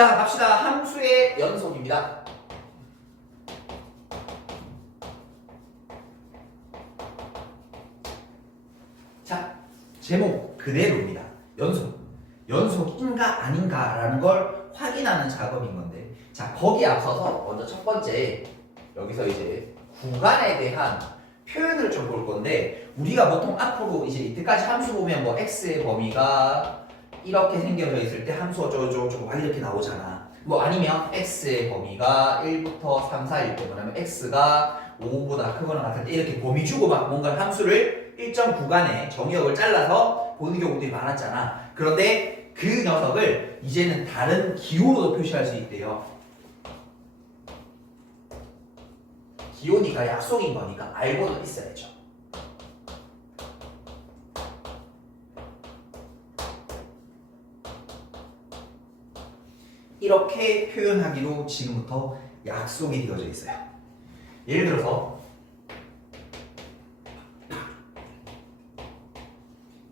자, 갑시다. 함수의 연속입니다. 자, 제목 그대로입니다. 연속인가 아닌가라는 걸 확인하는 작업인 건데, 자, 거기에 앞서서 먼저 첫 번째 여기서 이제 구간에 대한 표현을 좀 볼 건데, 우리가 보통 앞으로 이제 이때까지 함수 보면 뭐 x의 범위가 이렇게 생겨져 있을 때 함수 어쩌고저쩌고 막 이렇게 나오잖아. 뭐 아니면 x의 범위가 1부터 3, 4일 때, 뭐냐면 x가 5보다 크거나 같을 때 이렇게 범위 주고 막 뭔가 함수를 일정 구간에 정의역을 잘라서 보는 경우들이 많았잖아. 그런데 그 녀석을 이제는 다른 기호로도 표시할 수 있대요. 기호니까 약속인 거니까 알고는 있어야죠. 이렇게 표현하기로 지금부터 약속이 되어져 있어요. 예를 들어서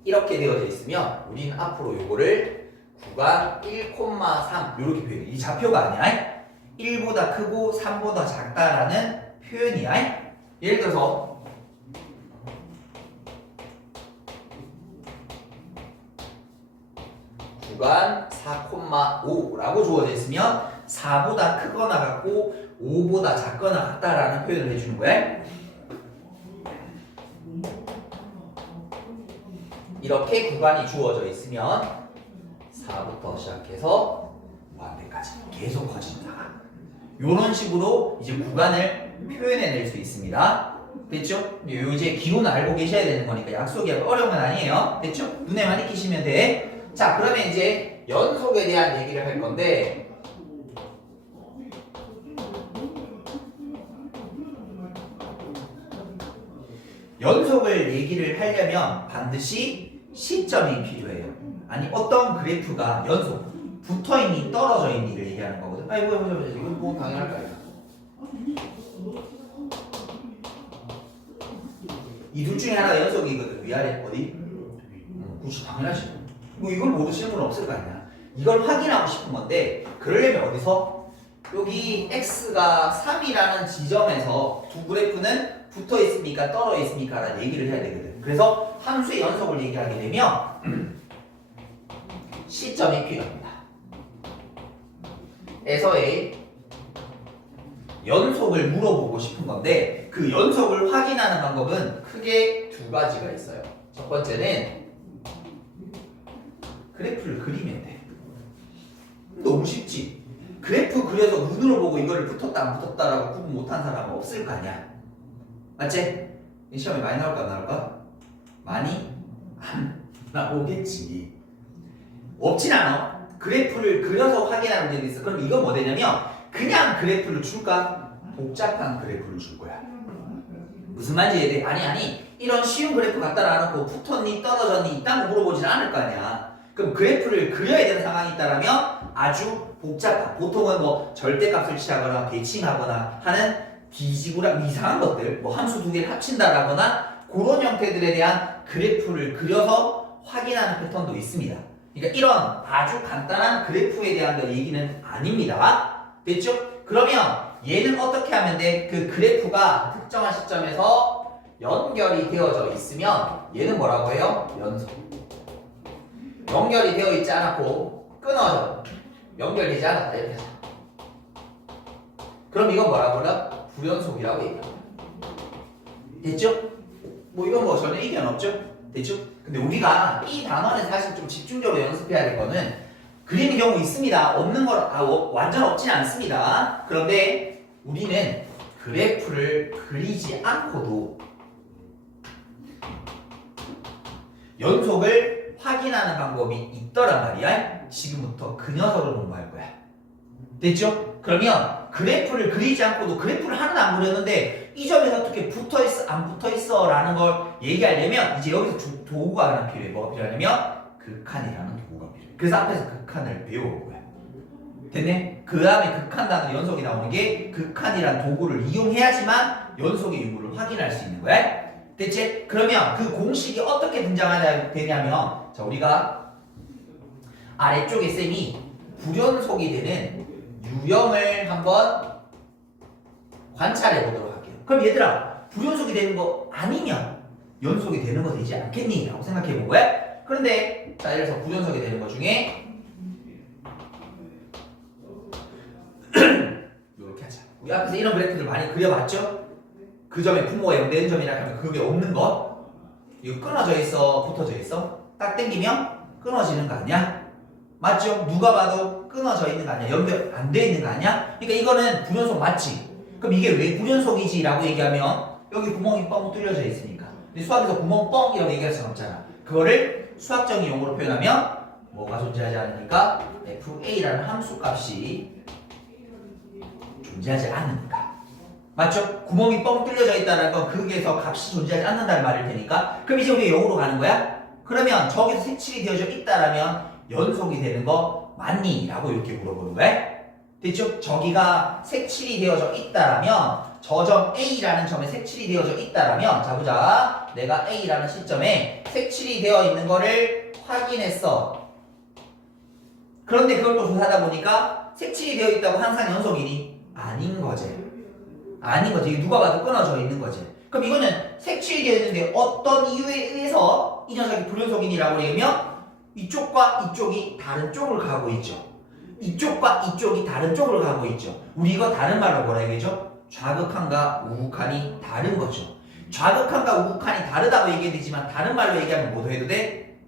이렇게 되어져 있으면 우리는 앞으로 요거를 구간 1,3 이렇게 표현해. 이 좌표가 아니야. 1보다 크고 3보다 작다라는 표현이야. 예를 들어서 구간 4,5라고 주어져 있으면 4보다 크거나 같고 5보다 작거나 같다라는 표현을 해주는 거야. 이렇게 구간이 주어져 있으면 4부터 시작해서 무한대까지 계속 커진다. 이런 식으로 이제 구간을 표현해낼 수 있습니다. 됐죠? 이제 기호는 알고 계셔야 되는 거니까 약속이 어려운 건 아니에요. 됐죠? 눈에만 익히시면 돼. 자, 그러면 이제 연속에 대한 얘기를 할 건데, 연속을 얘기를 하려면 반드시 시점이 필요해요. 아니, 어떤 그래프가 연속, 붙어있니 떨어져 있니를 얘기하는 거거든. 아이고, 이건 뭐 당연할까 이거. 이 둘 중에 하나가 연속이거든. 위아래 어디? 그렇지, 당연하지. 뭐 이걸 모르시는 분 없을 거 아니야. 이걸 확인하고 싶은 건데, 그러려면 어디서? 여기 x가 3이라는 지점에서 두 그래프는 붙어 있습니까? 떨어져 있습니까? 라는 얘기를 해야 되거든. 그래서 함수의 연속을 얘기하게 되면 시점이 필요합니다. 에서의 연속을 물어보고 싶은 건데, 그 연속을 확인하는 방법은 크게 두 가지가 있어요. 첫 번째는 그래프를 그리면 돼. 너무 쉽지? 그래프 그려서 눈으로 보고 이거를 붙었다 안 붙었다라고 구분 못한 사람은 없을 거 아니야. 맞지? 이 시험에 많이 나올까 안 나올까? 많이 안 나오겠지. 없진 않아. 그래프를 그려서 확인하는 데도 있어. 그럼 이건 뭐 되냐면 그냥 그래프를 줄까? 복잡한 그래프를 줄 거야. 무슨 말인지 이해돼? 아니 이런 쉬운 그래프 갖다 놔놓고 붙었니 떨어졌니 이딴 거 물어보진 않을 거 아니야. 그럼 그래프를 그려야 되는 상황이 있다면 아주 복잡한, 보통은 뭐 절대값을 취하거나 대칭하거나 하는 뒤지구라 이상한 것들, 뭐 함수 두 개를 합친다라거나 그런 형태들에 대한 그래프를 그려서 확인하는 패턴도 있습니다. 그러니까 이런 아주 간단한 그래프에 대한 얘기는 아닙니다. 됐죠? 그러면 얘는 어떻게 하면 돼? 그 그래프가 특정한 시점에서 연결이 되어져 있으면 얘는 뭐라고 해요? 연속. 연결이 되어 있지 않았고 끊어져. 연결되지 않았다 이렇게 해서. 그럼 이건 뭐라고 그래? 불연속이라고 얘기합니다. 됐죠? 뭐 이건 뭐 전혀 이견 없죠? 됐죠? 근데 우리가 이 단원에서 사실 좀 집중적으로 연습해야 될 거는 그리는 경우 있습니다. 없는 걸 완전 없진 않습니다. 그런데 우리는 그래프를 그리지 않고도 연속을 확인하는 방법이 있더란 말이야. 지금부터 그 녀석을 공부할 거야. 됐죠? 그러면 그래프를 그리지 않고도 그래프를 하나도 안 그렸는데 이 점에서 어떻게 붙어있어 안 붙어있어 라는 걸 얘기하려면 이제 여기서 도구가 하나 필요해. 뭐가 필요하냐면 극한이라는 도구가 필요해. 그래서 앞에서 극한을 배워볼 거야. 됐네? 그 다음에 극한 단어 연속이 나오는 게 극한이란 도구를 이용해야지만 연속의 유무를 확인할 수 있는 거야. 됐지? 그러면 그 공식이 어떻게 등장하냐 되냐면, 자, 우리가 아래쪽에 쌤이 불연속이 되는 유형을 한번 관찰해 보도록 할게요. 그럼 얘들아, 불연속이 되는 거 아니면 연속이 되는 거 되지 않겠니? 라고 생각해 본 거야. 그런데 자, 예를 들어서 불연속이 되는 것 중에 이렇게 하자. 우리 앞에서 이런 그래프들 많이 그려봤죠? 그 점의 분모가 0되는 점이라 하면 그게 없는 거. 이거 끊어져 있어, 붙어져 있어? 딱 당기면 끊어지는 거 아니야? 맞죠? 누가 봐도 끊어져 있는 거 아니야? 연결 안 돼 있는 거 아니야? 그러니까 이거는 불연속 맞지? 그럼 이게 왜 불연속이지? 라고 얘기하면 여기 구멍이 뻥 뚫려져 있으니까. 근데 수학에서 구멍 뻥이라고 얘기할 수는 없잖아. 그거를 수학적인 용어로 표현하면 뭐가 존재하지 않으니까 FA라는 함수 값이 존재하지 않으니까. 맞죠? 구멍이 뻥 뚫려져 있다는 건 거기에서 값이 존재하지 않는다는 말일 테니까. 그럼 이제 우리가 0으로 가는 거야? 그러면 저기서 색칠이 되어져 있다라면 연속이 되는 거 맞니? 라고 이렇게 물어보는 거야. 됐죠? 저기가 색칠이 되어져 있다라면 저 점 A라는 점에 색칠이 되어져 있다라면 자 보자. 내가 A라는 시점에 색칠이 되어 있는 거를 확인했어. 그런데 그걸 또 조사하다 보니까 색칠이 되어 있다고 항상 연속이니? 아닌 거지. 아닌 거지. 이게 누가 봐도 끊어져 있는 거지. 그럼 이거는 색칠이 되어 있는데 어떤 이유에 의해서 이 녀석이 불연속이니라고 얘기하면 이쪽과 이쪽이 다른 쪽을 가고 있죠. 이쪽과 이쪽이 다른 쪽을 가고 있죠. 우리 이거 다른 말로 뭐라 얘기하죠? 좌극한과 우극한이 다른 거죠. 좌극한과 우극한이 다르다고 얘기해야 되지만 다른 말로 얘기하면 뭐도 해도 돼?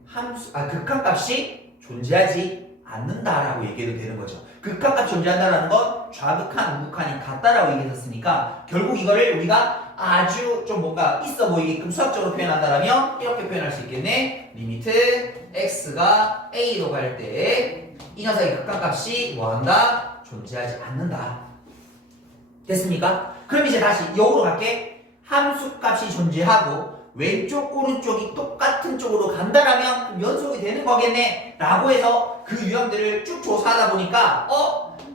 극한값이 존재하지 않는다라고 얘기해도 되는 거죠. 극한값이 존재한다라는 건 좌극한, 우극한이 같다라고 얘기했었으니까 결국 이거를 우리가 아주 좀 뭔가 있어 보이게끔 수학적으로 표현한다라면 이렇게 표현할 수 있겠네. 리미트 x가 a로 갈 때 이 녀석의 극한값이 뭐한다? 존재하지 않는다. 됐습니까? 그럼 이제 다시 역으로 갈게. 함수값이 존재하고 왼쪽 오른쪽이 똑같은 쪽으로 간다라면 연속이 되는 거겠네 라고 해서 그 유형들을 쭉 조사하다 보니까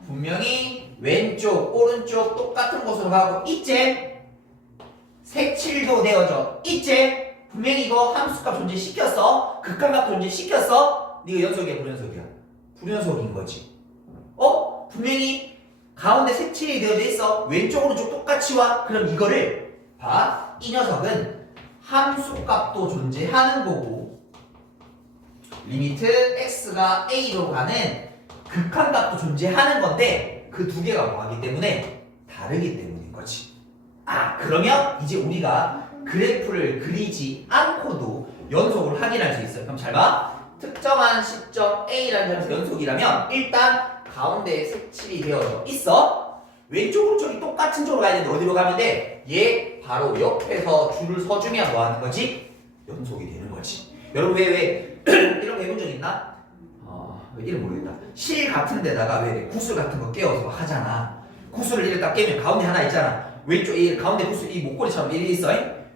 분명히 왼쪽 오른쪽 똑같은 곳으로 가고 있지? 색칠도 되어져 있지? 분명히 이거 함수값 존재시켰어. 극한값 존재시켰어. 이거 연속이야 불연속이야? 불연속인 거지. 분명히 가운데 색칠이 되어져 있어. 왼쪽 오른쪽 똑같이 와. 그럼 이거를 봐. 이 녀석은 함수값도 존재하는 거고 리미트 x가 a로 가는 극한값도 존재하는 건데 그 두 개가 뭐하기 때문에 다르기 때문인 거지. 그러면 이제 우리가 그래프를 그리지 않고도 연속을 확인할 수 있어요. 그럼 잘 봐. 특정한 시점 a라는 점에서 연속이라면 일단 가운데에 색칠이 되어져 있어. 왼쪽 오른쪽이 똑같은 쪽으로 가야 되는데 어디로 가면 돼? 얘 바로 옆에서 줄을 서주면 뭐 하는 거지? 연속이 되는 거지. 여러분 왜 이런 거 해본 적 있나? 이름 모르겠다. 실 같은 데다가 왜 구슬 같은 거 깨워서 하잖아. 구슬을 이렇게 딱 깨면 가운데 하나 있잖아. 왼쪽 이 가운데 구슬 이 목걸이처럼 이렇게 있어.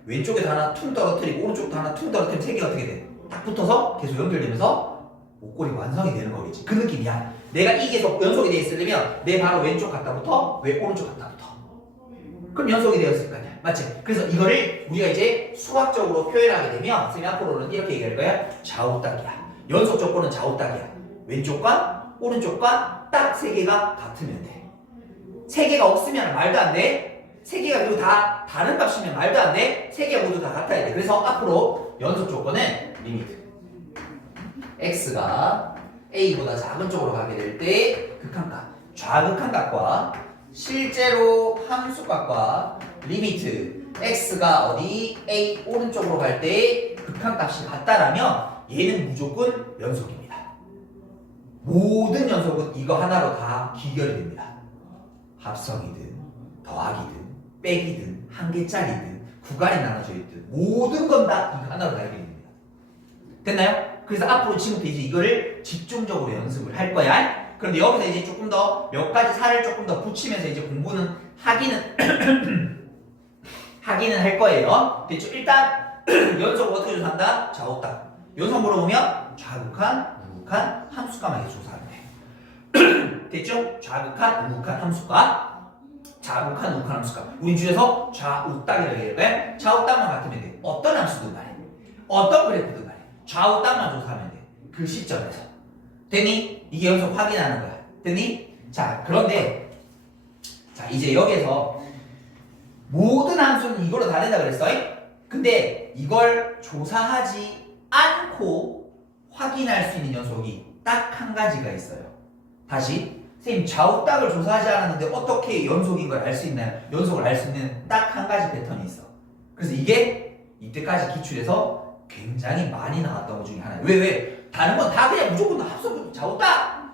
왼쪽에도 하나 퉁 떨어뜨리고 오른쪽도 하나 퉁 떨어뜨리면 세 개가 어떻게 돼? 딱 붙어서 계속 연결되면서 목걸이 완성이 되는 거겠지. 그 느낌이야. 내가 이게 계속 연속이 돼 있으려면 내 바로 왼쪽 갔다부터 왜 오른쪽 갔다부터. 그럼 연속이 되었을 거 아니야. 맞지? 그래서 이거를 우리가 이제 수학적으로 표현하게 되면 선생님 앞으로는 이렇게 얘기할 거야. 좌우딱이야. 연속 조건은 좌우딱이야. 왼쪽과 오른쪽과 딱 세 개가 같으면 돼. 세 개가 없으면 말도 안 돼. 세 개가 그리고 다 다른 값이면 말도 안 돼. 세 개가 모두 다 같아야 돼. 그래서 앞으로 연속 조건은 리미트 x가 a보다 작은 쪽으로 가게 될 때 극한값, 좌극한값과 실제로 함수값과 리미트 x가 어디 a 오른쪽으로 갈 때 극한값이 같다라면 얘는 무조건 연속입니다. 모든 연속은 이거 하나로 다 귀결이 됩니다. 합성이든 더하기든 빼기든 한 개짜리든 구간이 나눠져 있든 모든 건 다 이거 하나로 다 해결됩니다. 됐나요? 그래서 앞으로 지금부터 이제 이거를 집중적으로 연습을 할 거야. 그런데 여기서 이제 조금 더 몇 가지 살을 조금 더 붙이면서 이제 공부는 하기는 할 거예요. 됐죠? 일단 연속 어떻게 조사한다? 좌우딱. 연속 물어보면 좌극한, 우극한, 함수값만 이렇게 조사하면 돼. 됐죠? 좌극한, 우극한, 함수값. 좌극한, 우극한, 함수값. 우린 중에서 좌우딱이라고 얘기할 거야. 좌우딱만 같으면 돼. 어떤 함수든 말해. 어떤 그래프든 말해. 좌우딱만 조사하면 돼. 그 시점에서. 됐니? 이게 연속 확인하는 거야. 됐니? 자, 그런데 자 이제 여기에서 모든 함수는 이걸로 다 된다 그랬어. 근데 이걸 조사하지 않고 확인할 수 있는 녀석이 딱 한 가지가 있어요. 다시 선생님 좌우딱을 조사하지 않았는데 어떻게 연속인 걸 알 수 있나요? 연속을 알 수 있는 딱 한 가지 패턴이 있어. 그래서 이게 이때까지 기출에서 굉장히 많이 나왔던 것 중에 하나예요. 왜? 다른 건 다 그냥 무조건 합성 좌우딱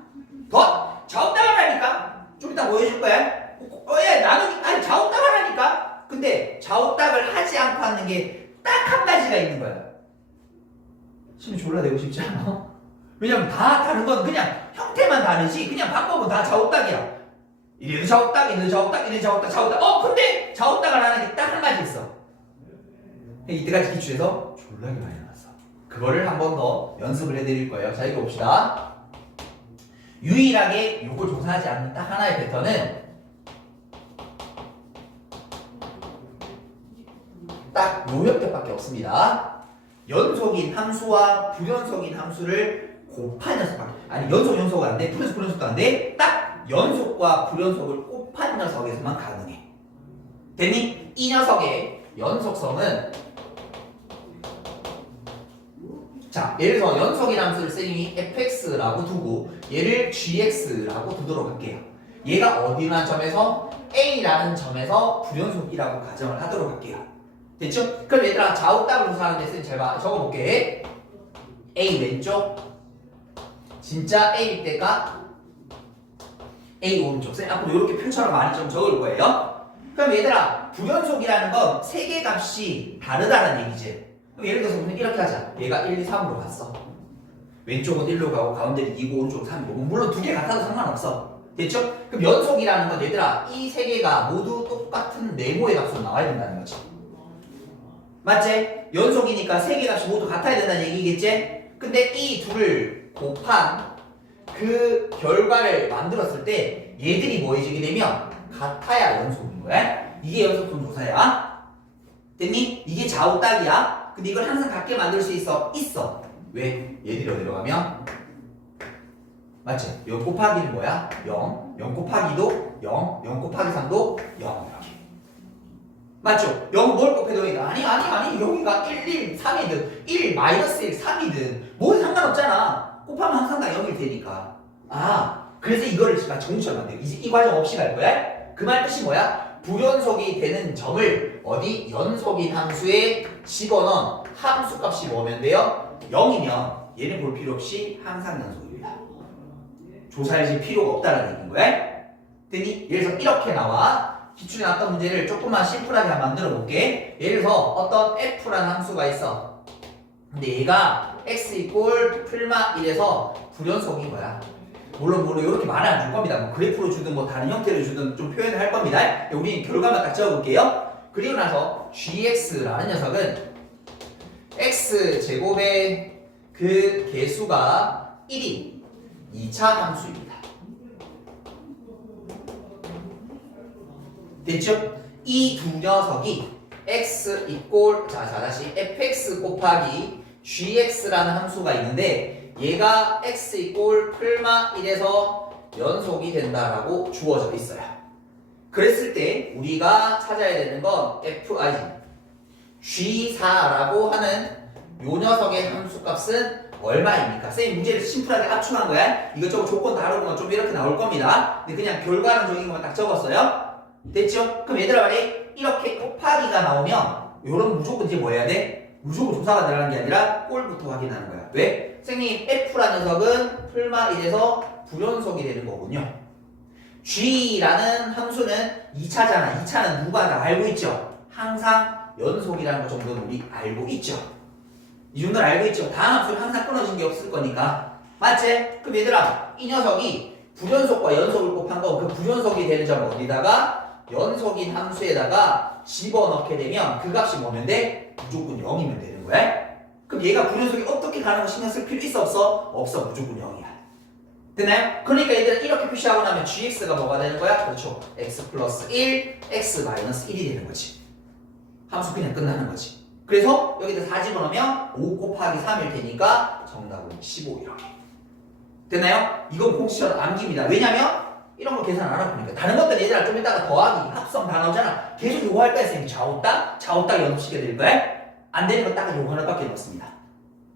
더 좌우딱을 하니까 좀 이따 보여줄 거야. 예, 나누기 아니 좌우딱을 하니까. 근데 좌우딱을 하지 않고 하는 게 딱 한 가지가 있는 거야. 심히 졸라 내고 싶지 않아? 왜냐면 다 다른 건 그냥 형태만 다르지 그냥 방법은 다 좌우딱이야. 이래도 좌우딱, 이래도 좌우딱, 이래도 좌우딱, 좌우딱. 근데 좌우딱을 하는 게 딱 한 가지 있어. 이때까지 기출에서 졸라게 많이 나왔어. 그거를 한 번 더 연습을 해드릴 거예요. 자, 이거 봅시다. 유일하게 이걸 조사하지 않는 딱 하나의 패턴은 딱 요 형태밖에 없습니다. 연속인 함수와 불연속인 함수를 곱한 녀석, 아니 연속은 안 돼, 불연속도 안 돼. 딱 연속과 불연속을 곱한 녀석에서만 가능해. 됐니? 이 녀석의 연속성은 자, 예를 들어서 연속인 함수를 쌤이 fx라고 두고 얘를 gx라고 두도록 할게요. 얘가 어디만 점에서 a라는 점에서 불연속이라고 가정을 하도록 할게요. 됐죠? 그럼 얘들아 좌우딱을 조사하는데 쌤 잘 봐. 적어볼게. a 왼쪽 진짜 a일 때가 a 오른쪽. 쌤 앞으로 이렇게 표처럼 많이 좀 적을 거예요. 그럼 얘들아 불연속이라는 건 세 개 값이 다르다는 얘기지. 그럼 예를 들어서 우리는 이렇게 하자. 얘가 1, 2, 3으로 갔어. 왼쪽은 1로 가고 가운데는 2고 오른쪽은 3이고 물론 두 개 같아도 상관없어. 됐죠? 그럼 연속이라는 건 얘들아 이 세 개가 모두 똑같은 네모의 값으로 나와야 된다는 거지. 맞지? 연속이니까 세 개 값이 모두 같아야 된다는 얘기겠지? 근데 이 둘을 곱한 그 결과를 만들었을 때 얘들이 뭐해지게 되면 같아야 연속인 거야. 이게 연속성 조사야. 됐니? 이게 좌우딱이야. 근데 이걸 항상 같게 만들 수 있어? 있어. 왜? 얘들이 어디로 가면? 맞지? 0 곱하기는 뭐야? 0. 0 곱하기도 0. 0 곱하기 3도 0. 이렇게. 맞죠? 0 뭘 곱해도 아니 여기가 1, 1, 3이든 1, 마이너스 1, 3이든 뭐 상관없잖아. 곱하면 항상 다 0일 테니까. 아, 그래서 이거를 제가 정리처럼 만들고 이제 이 과정 없이 갈 거야? 그 말 뜻이 뭐야? 불연속이 되는 점을 어디? 연속인 함수에 집어넣은 함수값이 뭐면 돼요? 0이면 얘는 볼 필요 없이 항상 연속입니다. 조사해줄 필요가 없다는 얘기인 거야. 됐니? 예를 들어서 이렇게 나와. 기출에 나왔던 문제를 조금만 심플하게 한번 만들어 볼게. 예를 들어서 어떤 f라는 함수가 있어. 근데 얘가 x 이꼴 풀마 1에서 불연속인 거야. 물론 이렇게 말을 안 줄 겁니다. 뭐 그래프로 주든 뭐 다른 형태로 주든 좀 표현을 할 겁니다. 우리 결과만 딱 적어볼게요. 그리고 나서 gx라는 녀석은 x 제곱의 그 개수가 1인 2차 함수입니다. 됐죠? 이 두 녀석이 x 이꼴 다시 fx 곱하기 gx라는 함수가 있는데 얘가 x 이꼴 풀마 1에서 연속이 된다라고 주어져 있어요. 그랬을 때 우리가 찾아야 되는 건 g4라고 하는 요 녀석의 함수값은 얼마입니까? 쌤이 문제를 심플하게 압축한 거야. 이것저것 조건 다르고만 좀 이렇게 나올 겁니다. 근데 그냥 결과는 적인 것만 딱 적었어요. 됐죠? 그럼 얘들아 말이 이렇게 곱하기가 나오면 요런 무조건 이제 뭐 해야 돼? 무조건 조사가 들어가는 게 아니라 꼴부터 확인하는 거야. 왜? 선생님 f라는 녀석은 풀마 1에서 불연속이 되는 거군요. g라는 함수는 2차잖아. 2차는 누가 다 알고 있죠? 항상 연속이라는 것 정도는 우리 알고 있죠. 이 정도는 알고 있죠. 다음 함수는 항상 끊어진 게 없을 거니까. 맞지? 그럼 얘들아 이 녀석이 불연속과 연속을 곱한 거 그 불연속이 되는 점을 어디다가? 연속인 함수에다가 집어넣게 되면 그 값이 뭐면 돼? 무조건 0이면 되는 거야. 그럼 얘가 불연속이 어떻게 가는 거 신경 쓸 필요 있어 없어? 없어. 무조건 0이야. 됐나요? 그러니까 얘들은 이렇게 표시하고 나면 gx가 뭐가 되는 거야? 그렇죠. x 플러스 1, x 마이너스 1이 되는 거지. 함수 그냥 끝나는 거지. 그래서 여기다 4 집어넣으면 5 곱하기 3일 테니까 정답은 15 이렇게. 됐나요? 이건 공식처럼 암기입니다. 왜냐면 이런 거 계산 안 하고 보니까 다른 것들 얘들아 좀 이따가 더하기, 합성 다 나오잖아. 계속 요거 할 거야 쌤이 좌우딱 연습시켜 드릴 거야. 안 되는 건 딱 요거 하나밖에 없습니다.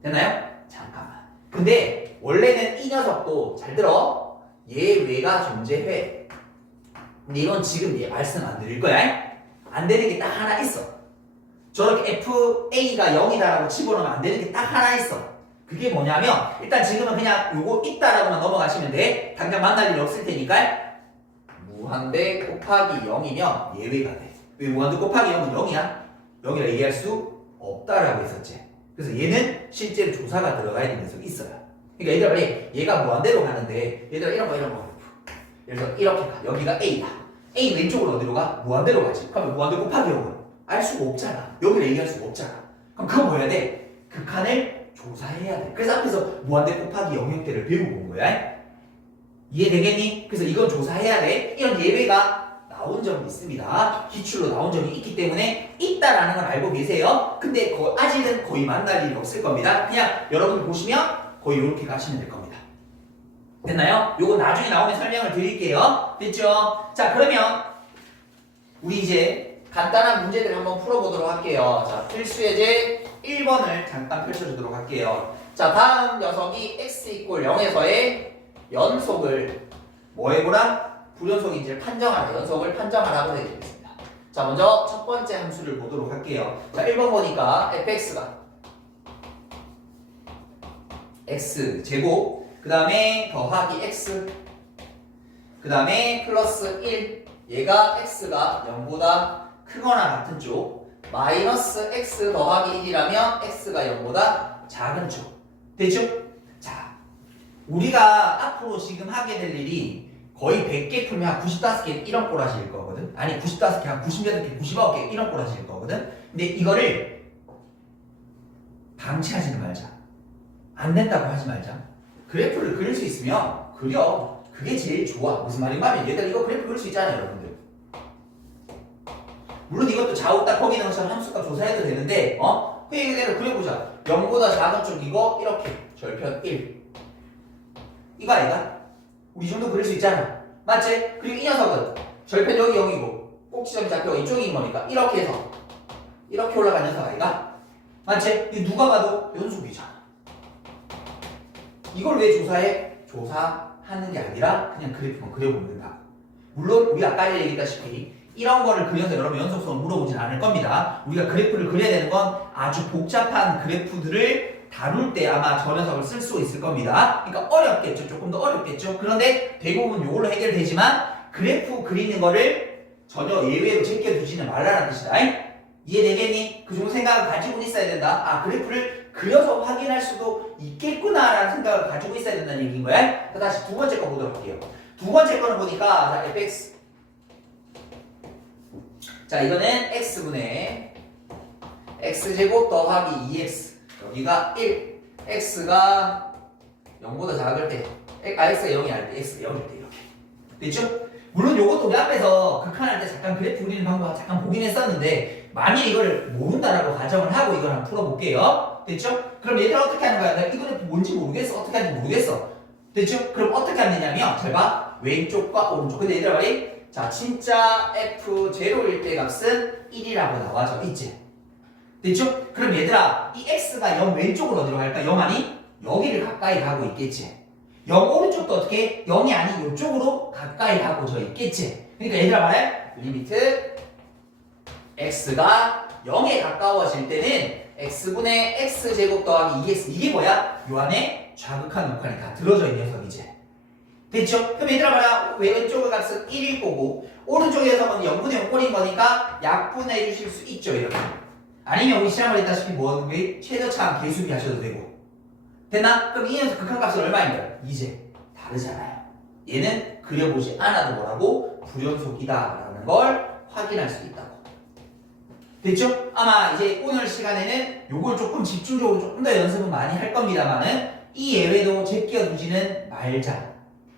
됐나요? 잠깐만. 근데 원래는 이 녀석도 잘 들어. 예외가 존재해. 근데 이건 지금 얘 말씀 안 드릴 거야. 안 되는 게 딱 하나 있어. 저렇게 FA가 0이다라고 집어넣으면 안 되는 게 딱 하나 있어. 그게 뭐냐면 일단 지금은 그냥 요거 있다라고만 넘어가시면 돼. 당장 만날 일이 없을 테니까 무한대 곱하기 0이면 예외가 돼. 왜 무한대 곱하기 0은 0이야? 0이라 얘기할 수 없다라고 했었지. 그래서 얘는 실제로 조사가 들어가야 되는 녀석이 있어요. 그러니까 얘들아 얘가 무한대로 가는데 얘들아 이런 거 예를 들어 이렇게 가. 여기가 A다. A 왼쪽으로 어디로 가? 무한대로 가지. 그러면 무한대 곱하기 0은 알 수가 없잖아. 여기를 얘기할 수가 없잖아. 그럼 그거 뭐 해야 돼? 극한을 조사해야 돼. 그래서 앞에서 무한대 곱하기 영역대를 배우고 온 거야. 이해되겠니? 그래서 이건 조사해야 돼. 이런 예외가 나온 적이 있습니다. 기출로 나온 적이 있기 때문에 있다라는 걸 알고 계세요. 근데 아직은 거의 만날 일이 없을 겁니다. 그냥 여러분 보시면 거의 이렇게 가시면 될 겁니다. 됐나요? 요거 나중에 나오면 설명을 드릴게요. 됐죠? 자, 그러면 우리 이제 간단한 문제들 한번 풀어보도록 할게요. 자, 필수예제 1번을 잠깐 펼쳐주도록 할게요. 자, 다음 녀석이 x 이퀄 0에서의 연속을 뭐 해보라? 불연속인지를 판정하라. 연속을 판정하라고 해드리겠습니다. 자, 먼저 첫 번째 함수를 보도록 할게요. 자, 1번 보니까 fx가 x 제곱 그 다음에 더하기 x 그 다음에 플러스 1 얘가 x가 0보다 크거나 같은 쪽 마이너스 x 더하기 1이라면 x가 0보다 작은 쪽 됐죠? 자, 우리가 앞으로 지금 하게 될 일이 거의 100개 풀면 한 95개 이런 꼴 하실 거거든. 아니 95개 한 98개 99개 이런 꼴 하실 거거든. 근데 이거를 방치하지는 말자. 안 된다고 하지 말자. 그래프를 그릴 수 있으면 그려. 그게 제일 좋아. 무슨 말인가 하면 얘들 이거 그래프 그릴 수 있잖아요 여러분들. 물론 이것도 좌우딱 거기 있는 것처럼 함수값 조사해도 되는데 그 얘기대로 그려보자. 0보다 작은 쪽 이거 이렇게 절편 1 이거 아이가? 우리 이 정도 그릴 수 있잖아. 맞지? 그리고 이 녀석은 절편 여기 0이고 꼭지점이 잡혀 이쪽인 거니까 이렇게 해서 이렇게 올라간 녀석 아이가? 맞지? 이 누가 봐도 연속이잖아. 이걸 왜 조사해? 조사하는 게 아니라 그냥 그래프만 그려보면 된다. 물론 우리 아까 얘기했다시피 이런 거를 그려서 여러분 연속성을 물어보진 않을 겁니다. 우리가 그래프를 그려야 되는 건 아주 복잡한 그래프들을 다룰 때 아마 저 녀석을 쓸 수 있을 겁니다. 그러니까 어렵겠죠. 조금 더 어렵겠죠. 그런데 대부분 이걸로 해결되지만 그래프 그리는 거를 전혀 예외로 제껴두지는 말라는 뜻이다. 이해되겠니? 그 정도 생각을 가지고 있어야 된다. 아, 그래프를 그려서 확인할 수도 있겠구나라는 생각을 가지고 있어야 된다는 얘기인 거야. 다시 두 번째 거 보도록 할게요. 두 번째 거는 보니까 자, fx 자, 이거는 x분의 x제곱 더하기 2x 여기가 1 x가 0보다 작을 때 x가 0이 아닐 때 x가 0일 때 이렇게 됐죠? 물론 요것도 우리 앞에서 극한할 때 잠깐 그래프 그리는 방법 잠깐 보긴 했었는데 만일 이걸 모른다라고 가정을 하고 이걸 한번 풀어볼게요. 됐죠? 그럼 얘들 어떻게 하는 거야? 나 이거는 뭔지 모르겠어. 어떻게 하는지 모르겠어. 됐죠? 그럼 어떻게 하느냐면 잘 봐. 왼쪽과 오른쪽. 근데 얘들아 말이 자, 진짜 f0일 때 값은 1이라고 나와져 있지. 됐죠? 그럼 얘들아 이 x가 0 왼쪽으로 어디로 갈까? 0 아니? 여기를 가까이 가고 있겠지. 0 오른쪽도 어떻게? 0이 아닌 이쪽으로 가까이 가고져 있겠지. 그러니까 얘들아 말해 리미트 x가 0에 가까워질 때는 x분의 x제곱 더하기 2x 이게 뭐야? 요 안에 좌극한 역할이 다 들어져 있는 녀석이지. 됐죠? 그럼 얘들아 말이야 왼쪽의 값은 1일 거고 오른쪽에서는 0분의 0꼴인 거니까 약분해 주실 수 있죠 이렇게. 아니면 우리 시험을 했다시피 뭐 최저차항 계수비 하셔도 되고 됐나? 그럼 이 녀석 극한값은 얼마인가요? 이제 다르잖아요. 얘는 그려보지 않아도 뭐라고? 불연속이다 라는 걸 확인할 수 있다고. 됐죠? 아마 이제 오늘 시간에는 요걸 조금 집중적으로 조금 더 연습은 많이 할 겁니다만은 이 예외도 제껴두지는 말자.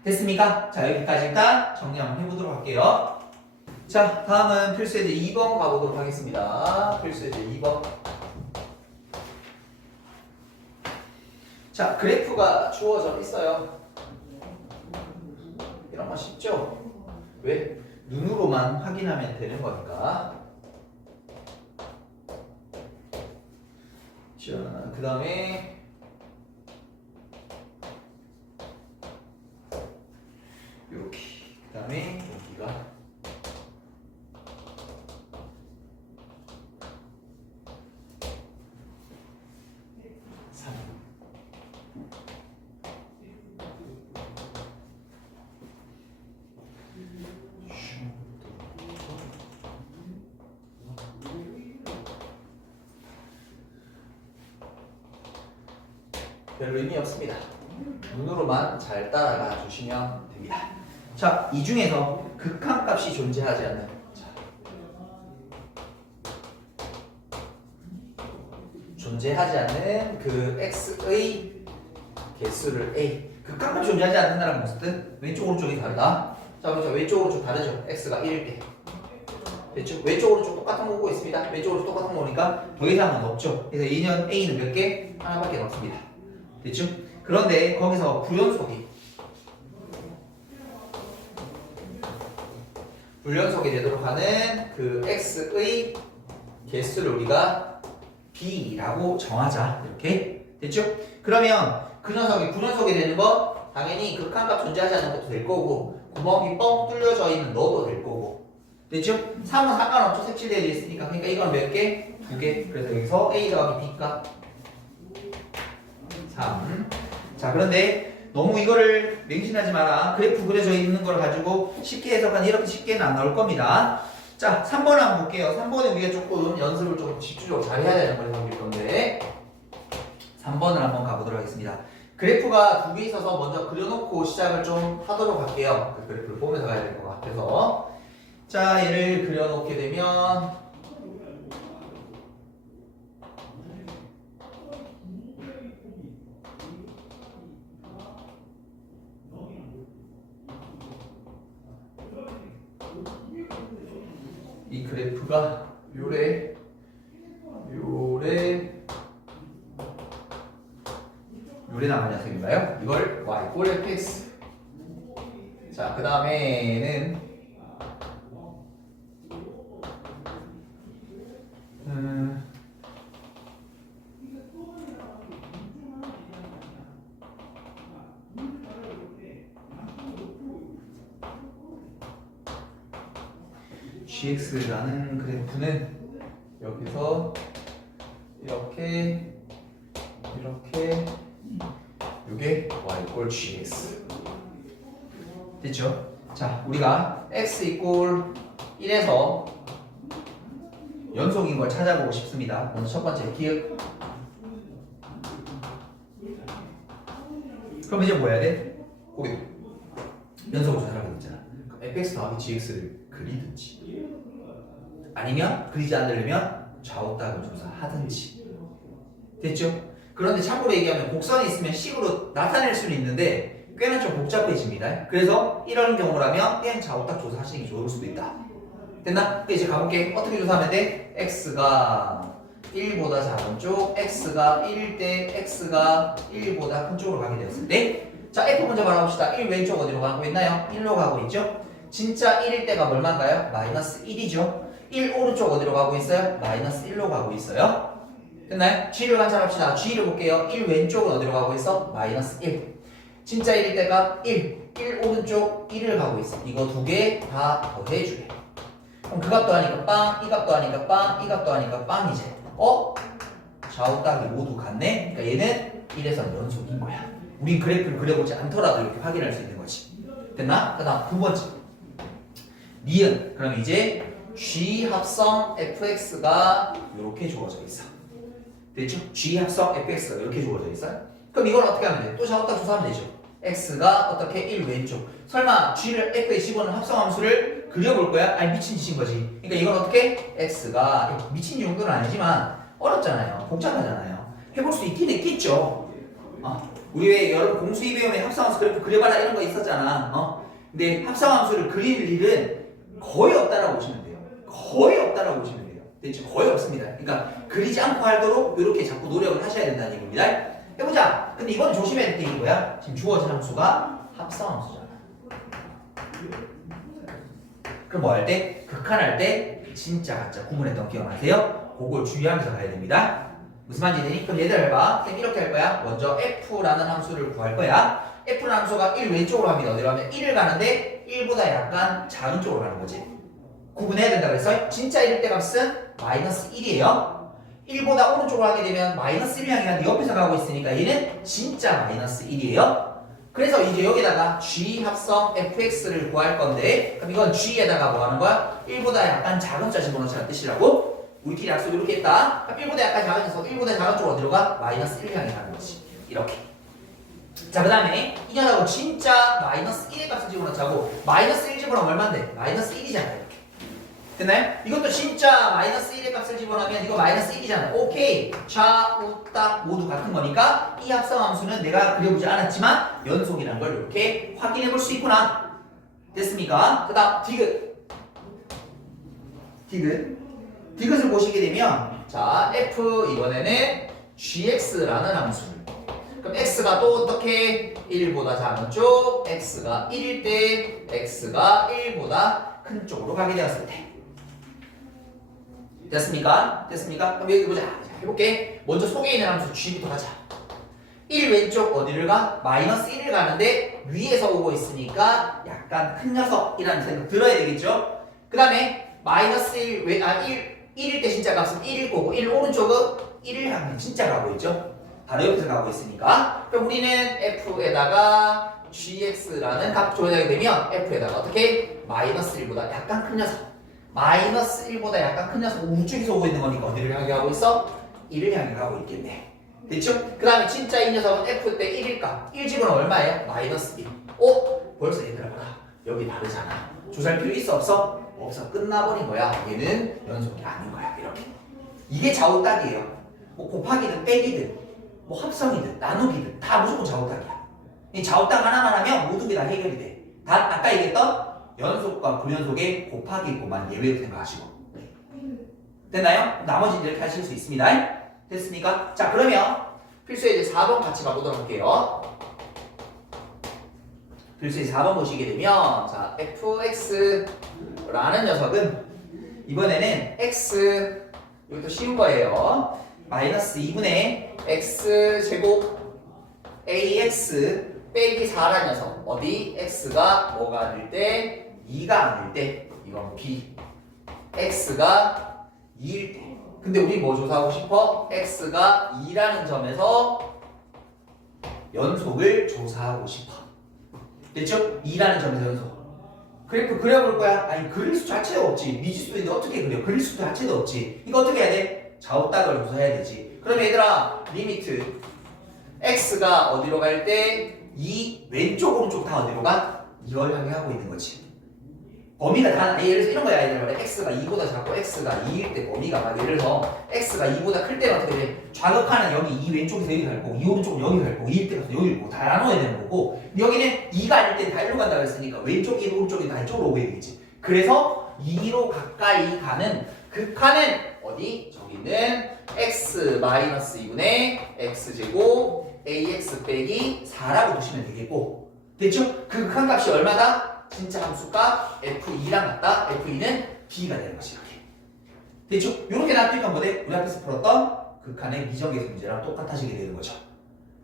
됐습니까? 자, 여기까지 일단 정리 한번 해보도록 할게요. 자, 다음은 필수예제 2번 가보도록 하겠습니다. 필수예제 2번. 자, 그래프가 주어져 있어요. 뭐 쉽죠? 왜? 눈으로만 확인하면 되는 거니까. 자, 그 다음에 이렇게. 그 다음에 여기가 3. 별로 의미 없습니다. 눈으로만 잘 따라가 주시면 됩니다. 자, 이 중에서 극한값이 존재하지 않는, 존재하지 않는 그 x의 개수를 a, 극한값이 존재하지 않는다는 것은 왼쪽 오른쪽이 다르다. 자, 그렇죠. 왼쪽 오른쪽 다르죠. x가 1일 때. 됐죠? 왼쪽 오른쪽 똑같은 거 보고 있습니다. 왼쪽 오른쪽 똑같은 거 보니까 더 이상은 없죠. 그래서 2년 a는 몇 개? 하나밖에 없습니다. 됐죠? 그런데 거기서 불연속이 되도록 하는 그 x의 개수를 우리가 b라고 정하자. 이렇게 됐죠? 그러면 그 녀석이 불연속이 되는 거 당연히 극한값 존재하지 않는 것도 될 거고 구멍이 뻥 뚫려져 있는 너도 될 거고 됐죠? 3은 상관없죠. 색칠되어 있으니까. 그러니까 이건 몇 개? 2개. 그래서 여기서 a 더하기 b값 3. 자, 그런데 너무 이거를 맹신하지 마라. 그래프 그려져 있는 걸 가지고 쉽게 해석하는 이렇게 쉽게는 안 나올 겁니다. 자, 3번 한번 볼게요. 3번에 우리가 조금 연습을 조금 집중적으로 잘 해야 되는 걸 해볼 건데 3번을 한번 가보도록 하겠습니다. 그래프가 두 개 있어서 먼저 그려놓고 시작을 좀 하도록 할게요. 그 그래프를 보면서 가야 될 것 같아서. 자, 얘를 그려놓게 되면 이 그래프가 요래 나온 녀석인가요? 이걸 y = fx. 자, 그 다음에는 gx라는 그래프는 여기서 이렇게 이게 y = gx 됐죠? 자, 우리가 x = 1에서 연속인 걸 찾아보고 싶습니다. 먼저 첫 번째 기억. 그럼 이제 뭐 해야 돼? 거기 연속을 조사하게 됐잖아. fx 더하기 gx를 그리든지 아니면 그리지 않으려면 좌우따를 조사하든지 됐죠? 그런데 참고로 얘기하면 곡선이 있으면 식으로 나타낼 수는 있는데 꽤나 좀 복잡해집니다. 그래서 이런 경우라면 그냥 좌우딱 조사하시는 게 좋을 수도 있다. 됐나? 이제 가볼게. 어떻게 조사하면 돼? x가 1보다 작은 쪽, x가 1일 때 x가 1보다 큰 쪽으로 가게 되었을 때 자, f 먼저 바라봅시다. 1 왼쪽 어디로 가고 있나요? 1로 가고 있죠? 진짜 1일 때가 얼마인가요? -1이죠. 1 오른쪽 어디로 가고 있어요? -1로 가고 있어요. 됐나요? g를 관찰합시다. g를 볼게요. 1 왼쪽은 어디로 가고 있어? -1. 진짜 1일 때가 1 오른쪽 1을 가고 있어. 이거 두 개 다 더해주래. 그럼 그 값도 하니까 빵, 이 값도 하니까 빵, 이 값도 하니까 빵이지. 좌우 딱이 모두 같네? 그러니까 얘는 1에서 연속인 거야. 우린 그래프를 그려보지 않더라도 이렇게 확인할 수 있는 거지. 됐나? 그 다음 두 번째 니은. 그럼 이제 G 합성 fx가 이렇게 주어져 있어. 됐죠? G 합성 fx가 이렇게 주어져 있어요. 그럼 이걸 어떻게 하면 돼? 또 좌우딱 조사하면 되죠. x가 어떻게 1 왼쪽. 설마 g를 f에 집어넣은 합성함수를 그려볼 거야? 아니 미친 짓인 거지. 그러니까 이건 어떻게? x가 미친 정도는 아니지만 어렵잖아요. 복잡하잖아요. 해볼 수 있긴 있겠죠. 우리 왜 여러분 공수위 배움에 합성함수 그래프 그려봐라 이런 거 있었잖아. 근데 합성함수를 그릴 일은 거의 없다라고 보시면 돼요. 거의 없다라고 보시면 돼요. 됐죠? 거의 없습니다. 그러니까 그리지 않고 하도록 이렇게 자꾸 노력을 하셔야 된다는 얘기입니다. 해보자. 근데 이번엔 조심해야 될 게 이거야. 지금 주어진 함수가 합성함수잖아. 그럼 뭐 할 때? 극한할 때 진짜 가짜 구분했던 거 기억나세요? 그걸 주의하면서 가야 됩니다. 무슨 말인지 되니? 그럼 얘들 해봐. 쌤 이렇게 할 거야. 먼저 f라는 함수를 구할 거야. f라는 함수가 1 왼쪽으로 갑니다. 어디로 가면 1을 가는데 1보다 약간 작은 쪽으로 가는 거지. 구분해야 된다 그랬어. 진짜 1일 때 값은 마이너스 1이에요. 1보다 오른쪽으로 하게 되면 마이너스 1을 향해 가는데 옆에서 가고 있으니까 얘는 진짜 마이너스 1이에요. 그래서 이제 여기다가 g 합성 fx를 구할 건데 그럼 이건 g에다가 뭐 하는 거야? 1보다 약간 작은 숫자 집어넣자는 뜻이라고. 우리끼리 약속 이렇게 했다. 1보다 약간 작은 녀석 1보다 작은 쪽으로 어디로 가? 마이너스 1을 향해 가는 거지. 이렇게. 자, 그 다음에 이 녀석은 진짜 마이너스 1의 값을 집어넣자고 마이너스 1 집어넣으면 얼만데? 마이너스 1이잖아. 이렇게. 됐나요? 이것도 진짜 마이너스 1의 값을 집어넣으면 이거 마이너스 1이잖아. 오케이. 좌우 딱 모두 같은 거니까 이 합성함수는 내가 그려보지 않았지만 연속이라는 걸 이렇게 확인해 볼 수 있구나. 됐습니까? 그 다음 디귿을 보시게 되면 자 f 이번에는 gx라는 함수. 그럼 x가 또 어떻게 1보다 작은 쪽 x가 1일 때 x가 1보다 큰 쪽으로 가게 되었을 때 됐습니까? 그럼 여기 보자. 해볼게. 먼저 속에 있는 함수 g부터 가자. 1 왼쪽 어디를 가? 마이너스 1을 가는데 위에서 오고 있으니까 약간 큰 녀석이라는 생각 들어야 되겠죠? 그 다음에 마이너스 1일 때 진짜 값은 1일 거고 1 오른쪽은 1을 향해 진짜 가고 있죠? 바로 옆에서 가고 있으니까 그럼 우리는 f에다가 gx라는 값 조회하게 되면 f에다가 어떻게? 마이너스 1보다 약간 큰 녀석 마이너스 1보다 약간 큰 녀석 우측에서 오고 있는 거니까 어디를 향해 가고 있어? 1을 향해 가고 있겠네. 됐죠? 그 다음에 진짜 이 녀석은 f 때 1일까? 1 집어넣으면 얼마예요? 마이너스 1. 벌써 얘들아 봐라. 여기 다르잖아. 조사할 필요 있어 없어? 없어. 끝나버린 거야. 얘는 연속이 아닌 거야. 이렇게. 이게 좌우딱이에요. 뭐 곱하기든 빼기든 뭐 합성이든 나누기든 다 무조건 좌우딱이야. 이 좌우딱 하나만 하면 모든 게 다 해결이 돼. 다 아까 얘기했던 연속과 불연속의 곱하기고만 예외로 생각하시고. 됐나요? 나머지는 이렇게 하실 수 있습니다. 됐습니까? 자, 그러면 필수에 이제 4번 같이 가보도록 할게요. 필수에 4번 보시게 되면 자, fx라는 녀석은 이번에는 x 이것도 쉬운 거예요. 마이너스 2분의 x제곱 ax 빼기 4라는 녀석. 어디? x가 뭐가 아닐 때? 2가 아닐 때. 이건 b. x가 2일 때. 근데 우리 뭐 조사하고 싶어? x가 2라는 점에서 연속을 조사하고 싶어. 됐죠? 2라는 점에서 연속. 그래프 그려볼 거야? 아니 그릴 수 자체가 없지. 미지수도 있는데 어떻게 그려? 그릴 수 자체도 없지. 이거 어떻게 해야 돼? 좌우딱을 조사해야 되지. 그럼 얘들아 리미트 x가 어디로 갈 때? 2 왼쪽 오른쪽 다 어디로 가? 이걸 향해 하고 있는 거지. 범위가 다 예를 들어서 이런 거야. 얘들아 x가 2보다 작고 x가 2일 때 범위가 막 예를 들어서 x가 2보다 클 때는 어떻게 돼? 좌극하는 여기 2 왼쪽에서 여기 갈 거고 2 오른쪽은 여기 갈 거고 2일 때 가서 여기 다 나눠야 되는 거고 여기는 2가 아닐 때 다 일로 간다고 했으니까 왼쪽 1 오른쪽이 다 이쪽으로 오게 되겠지. 그래서 2로 가까이 가는 극한은 어디? 저기 있는 x-2분의 x제곱 ax 빼기 4라고 보시면 되겠고 됐죠? 그 극한값이 얼마다? 진짜 함수값 f2랑 같다. f2는 b가 되는 것이 이렇게 됐죠? 이렇게 납득한 건데 우리 앞에서 풀었던 극한의 미정계수 문제랑 똑같아지게 되는 거죠.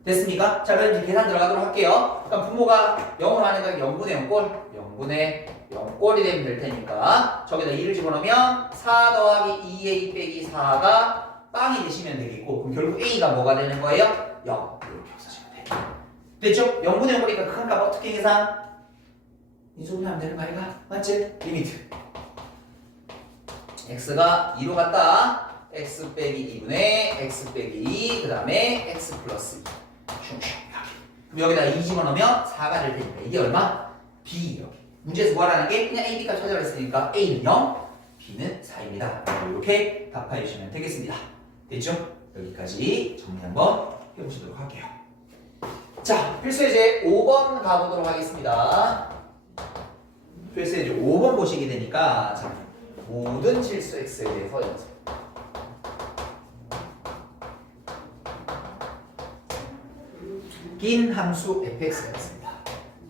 됐습니까? 자, 그럼 이제 계산 들어가도록 할게요. 그럼 분모가 0으로 하는 건 0분의 0꼴 0분의 0꼴이 되면 될 테니까 저기다 2를 집어넣으면 4 더하기 2a 빼기 4가 빵이 되시면 되겠고 그럼 결국 a가 뭐가 되는 거예요? 0 이렇게 없어지면 돼. 됐죠? 0분의 0이니까 극한값 어떻게 계산? 인수분해하면 되는 거 아이가? 맞지? 리미트 x가 2로 갔다 x 빼기 2분의 x 빼기 2 그 다음에 x 플러스 2 그럼 여기다 2 집어넣으면 4가 될 테니까 이게 얼마? b 이렇게 문제에서 뭐하라는 게 그냥 a, b값 찾아라 했으니까 a는 0 b는 4입니다. 이렇게 답해 주시면 되겠습니다. 됐죠? 여기까지 정리 한번 해보시도록 할게요. 자, 필수예제 5번 가보도록 하겠습니다. 필수예제 5번 보시게 되니까 자, 모든 실수 x에 대해서 연습. 긴 함수 fx가 있습니다.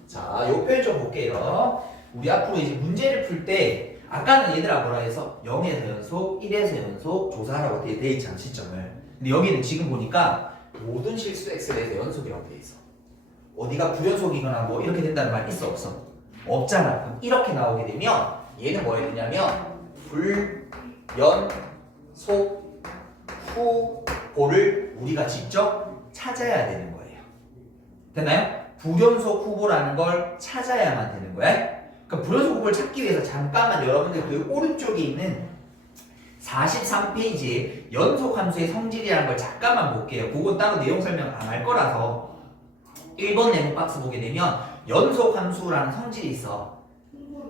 자, 요 표현 좀 볼게요. 우리 앞으로 이제 문제를 풀 때 아까는 얘들아 뭐라 해서 0에서 연속, 1에서 연속 조사하라고 돼 있잖아 시점을. 근데 여기는 지금 보니까 모든 실수 x에 대해서 연속이라고 돼 있어. 어디가 불연속이거나 뭐 이렇게 된다는 말 있어 없어? 없잖아. 그럼 이렇게 나오게 되면 얘는 뭐 해야 되냐면 불연속 후보를 우리가 직접 찾아야 되는 거예요. 됐나요? 불연속 후보라는 걸 찾아야만 되는 거야. 그러니까 불연속 후보를 찾기 위해서 잠깐만 여러분들 그 오른쪽에 있는 43페이지에 연속 함수의 성질이라는 걸 잠깐만 볼게요. 그건 따로 내용 설명 안 할 거라서 1번 네모 박스 보게 되면 연속 함수라는 성질이 있어.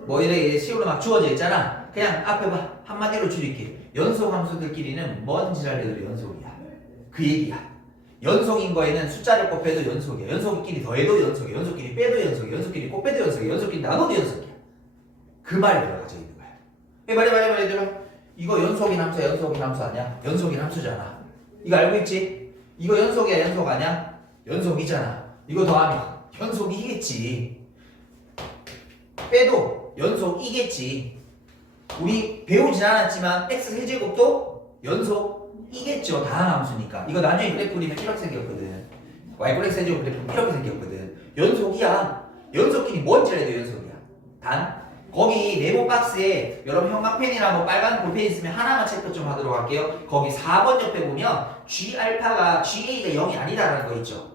뭐 이렇게 식으로 막 주어져 있잖아. 그냥 앞에 봐. 한마디로 줄일게. 연속 함수들끼리는 뭔 지랄들이 연속이야. 그 얘기야. 연속인 거에는 숫자를 곱해도 연속이야. 연속끼리 더해도 연속이야. 연속끼리 빼도 연속이야. 연속끼리 곱해도 연속이야. 연속끼리 나눠도 연속이야. 그 말이 들어가져 있는 거야. 말해 얘들아. 이거 연속인 함수야. 연속인 함수 아니야? 연속인 함수잖아. 이거 알고 있지? 이거 연속이야. 연속 아니야? 연속이잖아. 이거 더하면 연속이겠지. 빼도 연속이겠지. 우리 배우진 않았지만 x 세제곱도 연속이겠죠. 다항 함수니까. 이거 나중에 그래프 그리면 이렇게 생겼거든. y x 세제곱 그래프 이렇게 생겼거든. 연속이야. 연속끼리 뭔지 알아도 연속이야. 단 거기 네모 박스에 여러분 형광펜이나 뭐 빨간 볼펜 있으면 하나만 체크 좀 하도록 할게요. 거기 4번 옆에 보면 G아가 0이 아니다라는 거 있죠.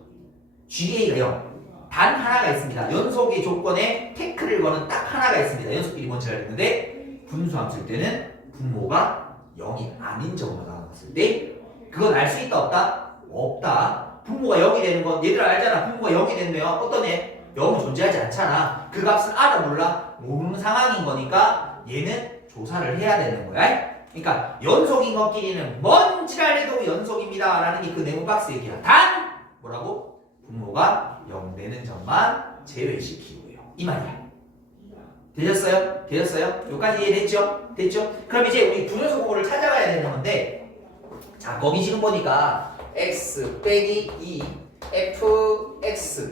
G가 0. 단 하나가 있습니다. 연속의 조건에 태클을 거는 딱 하나가 있습니다. 연속끼리 뭔지 알겠는데 분수함수일 때는 분모가 0이 아닌 점으로 나왔을 때 그건 알 수 있다 없다? 없다. 분모가 0이 되는 건 얘들아 알잖아. 분모가 0이 되면 어떤 애? 0은 존재하지 않잖아. 그 값을 알아 몰라? 모르는 상황인 거니까 얘는 조사를 해야 되는 거야. 그러니까 연속인 것끼리는 뭔 지랄해도 연속입니다 라는 게 그 네모 박스 얘기야. 단 뭐라고? 분모가 0 되는 점만 제외시키고요. 이 말이야. 되셨어요? 여기까지 이해됐죠? 됐죠? 그럼 이제 우리 분연속 후보를 찾아가야 되는 건데 자 거기 지금 보니까 x 빼기 2 fx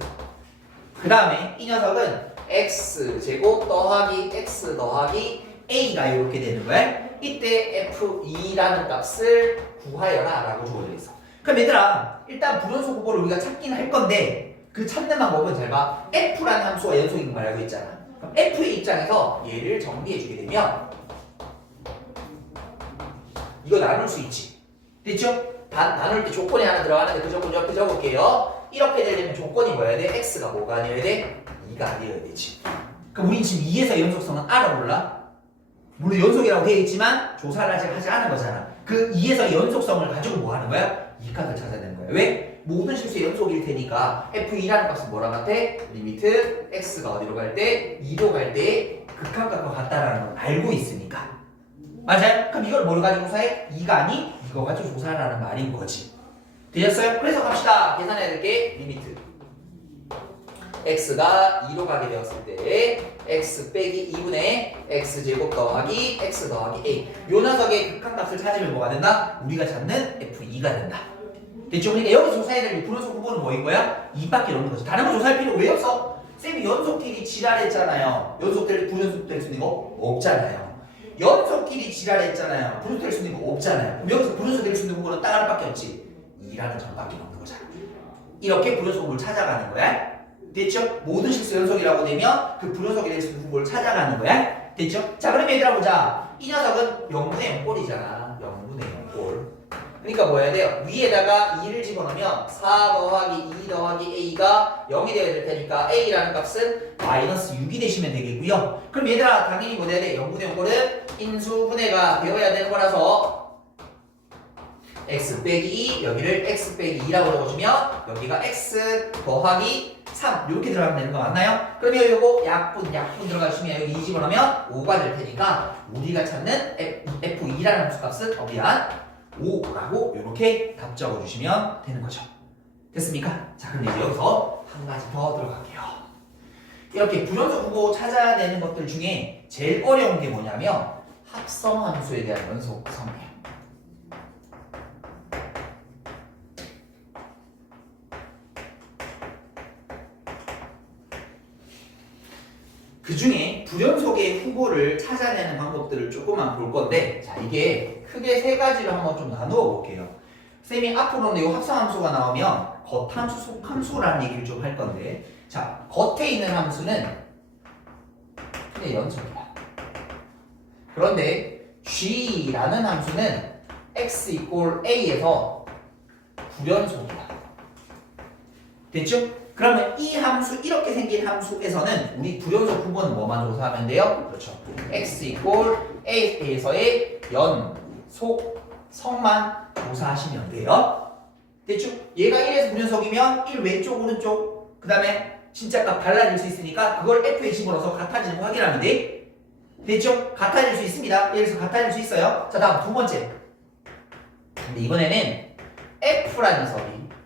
그 다음에 이 녀석은 x제곱 더하기 x 더하기 a가 이렇게 되는 거야. 이때 f2라는 값을 구하여라 라고 주어져 있어. 그럼 얘들아 일단 불연속 후보를 우리가 찾긴 할 건데 그 찾는 방법은 잘 봐. f라는 함수가 연속인 걸 알고 있잖아. 그럼 f의 입장에서 얘를 정리해 주게 되면 이거 나눌 수 있지. 됐죠? 나눌 때 조건이 하나 들어가는데 그 조건 옆에 적을게요. 이렇게 되려면 조건이 뭐여야 돼? x가 뭐가 아니어야 돼? 2가 아니어야 되지. 그럼 우린 지금 2에서 연속성은 알아 몰라? 물론 연속이라고 되어 있지만 조사를 아직 하지 않은 거잖아. 그 2에서 연속성을 가지고 뭐 하는 거야? 이 값을 찾아야 되는 거야. 왜? 모든 실수의 연속일 테니까 f2라는 값은 뭐랑 같아? 리미트 x가 어디로 갈 때? 2로 갈 때 극한값과 같다라는 걸 알고 있으니까. 맞아요? 그럼 이걸 뭘 가지고 조사해? 2가 아니? 이거 가지고 조사하라는 말인 거지. 되셨어요? 그래서 갑시다. 계산해야 될 게 리미트 x가 2로 가게 되었을 때 x 빼기 2분의 x제곱 더하기 x 더하기 a 요 녀석의 극한값을 찾으면 뭐가 된다? 우리가 찾는 f2가 된다. 됐죠? 그러니까 여기서 조사해야 될 불연속 후보는 뭐인 거야? 2밖에 없는 거지. 다른 거 조사할 필요 왜 없어? 쌤이 연속끼리 지랄했잖아요. 불연속 될 수 있는 거 없잖아요. 연속끼리 지랄했잖아요. 불연속 될 수 있는 거 없잖아요. 그럼 여기서 불연속 될 수 있는 후보는 딱 하나밖에 없지. 2라는 점밖에 없는 거잖아. 이렇게 불연속 후보를 찾아가는 거야. 됐죠? 모든 실수 연속이라고 되면 그 불연속이 될 수 있는 후보를 찾아가는 거야. 됐죠? 자 그럼 얘들아 보자. 이 녀석은 0분의 0꼴이잖아. 0분의 0꼴. 그러니까 뭐 해야 돼요? 위에다가 2를 집어넣으면 4 더하기 2 더하기 a가 0이 되어야 될 테니까 a라는 값은 마이너스 6이 되시면 되겠고요. 그럼 얘들아 당연히 뭐 돼야 돼? 0분의 0꼴은 인수분해가 되어야 되는 거라서 x 빼기 2 여기를 x 빼기 2라고 적어주면 여기가 x 더하기 3 이렇게 들어가면 되는 거 맞나요? 그러면 요거 약분 들어가주시면 여기 2 집어넣으면 5가 될 테니까 우리가 찾는 f2라는 함수값은 미안 5라고 이렇게 답 적어주시면 되는 거죠. 됐습니까? 자 그럼 이제 여기서 한 가지 더 들어갈게요. 이렇게 불연속 후보 찾아야 되는 것들 중에 제일 어려운 게 뭐냐면 합성함수에 대한 연속성이에요. 그 중에 불연속의 후보를 찾아내는 방법들을 조금만 볼 건데, 자, 이게 크게 세 가지로 한번 좀 나누어 볼게요. 쌤이 앞으로는 이 합성함수가 나오면 겉함수, 속함수라는 얘기를 좀 할 건데, 자, 겉에 있는 함수는 그냥 연속이야. 그런데 g라는 함수는 x = a에서 불연속이야. 됐죠? 그러면 이 함수, 이렇게 생긴 함수에서는 우리 불연속 부분은 뭐만 조사하면 돼요? 그렇죠. x = a에서의 연속 성만 조사하시면 돼요. 됐죠? 얘가 1에서 불연속이면 1 왼쪽 오른쪽 그 다음에 진짜 값 달라질 수 있으니까 그걸 f에 집어넣어서 같아지는 거 확인하면 돼. 됐죠? 같아질 수 있습니다. 여기서 같아질 수 있어요. 자, 다음 두 번째. 근데 이번에는 f라는 녀석이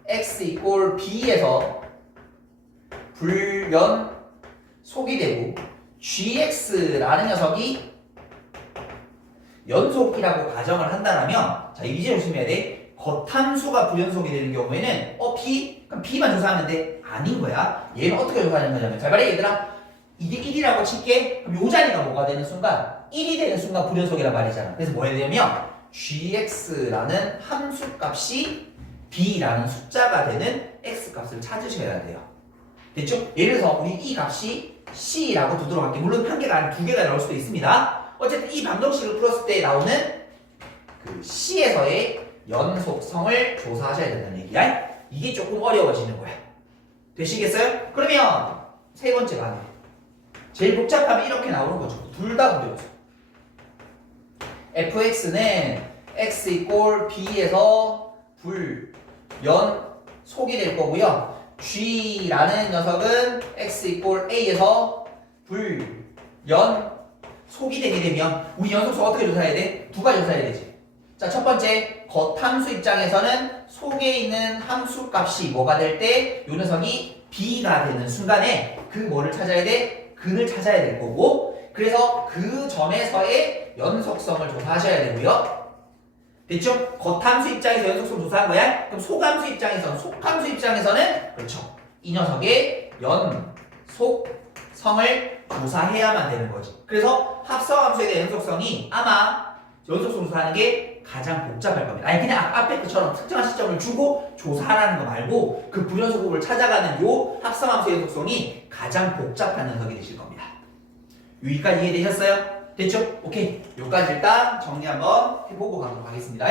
x = b에서 불연속이 되고 gx라는 녀석이 연속이라고 가정을 한다면, 자, 이제 조심해야 돼. 겉함수가 불연속이 되는 경우에는 b? 그럼 b만 조사하면 돼? 아닌 거야. 얘는 어떻게 조사하는 거냐면, 잘 말해 얘들아. 이게 1이라고 칠게. 그럼 요 자리가 뭐가 되는 순간 1이 되는 순간 불연속이란 말이잖아. 그래서 뭐 해야 되냐면 gx라는 함수 값이 b라는 숫자가 되는 x 값을 찾으셔야 돼요. 됐죠? 예를 들어서 우리 이 값이 c라고 두도록 할게. 물론 한 개가 아니라 두 개가 나올 수도 있습니다. 어쨌든 이 방정식을 풀었을 때 나오는 그 c에서의 연속성을 조사하셔야 된다는 얘기야. 이게 조금 어려워지는 거야. 되시겠어요? 그러면 세 번째 반응. 제일 복잡하면 이렇게 나오는 거죠. 둘 다 불연속. fx는 x = b에서 불연속이 될 거고요. g라는 녀석은 x = a에서 불연속이 되게 되면 우리 연속성 어떻게 조사해야 돼? 두 가지 조사해야 되지. 자, 첫 번째, 겉함수 입장에서는 속에 있는 함수 값이 뭐가 될 때 이 녀석이 b가 되는 순간에 그 뭐를 찾아야 돼? 근을 찾아야 될 거고, 그래서 그 점에서의 연속성을 조사하셔야 되고요. 됐죠? 겉함수 입장에서 연속성 조사한 거야? 그럼 속함수 입장에서는 그렇죠. 이 녀석의 연속성을 조사해야만 되는 거지. 그래서 합성함수에 대한 연속성이 아마 연속성 조사하는 게 가장 복잡할 겁니다. 아니 그냥 앞에 것처럼 특정한 시점을 주고 조사하라는 거 말고 그 불연속 부분을 찾아가는 요 합성함수의 연속성이 가장 복잡한 녀석이 되실 겁니다. 여기까지 이해되셨어요? 됐죠? 오케이. 여기까지 일단 정리 한번 해보고 가도록 하겠습니다.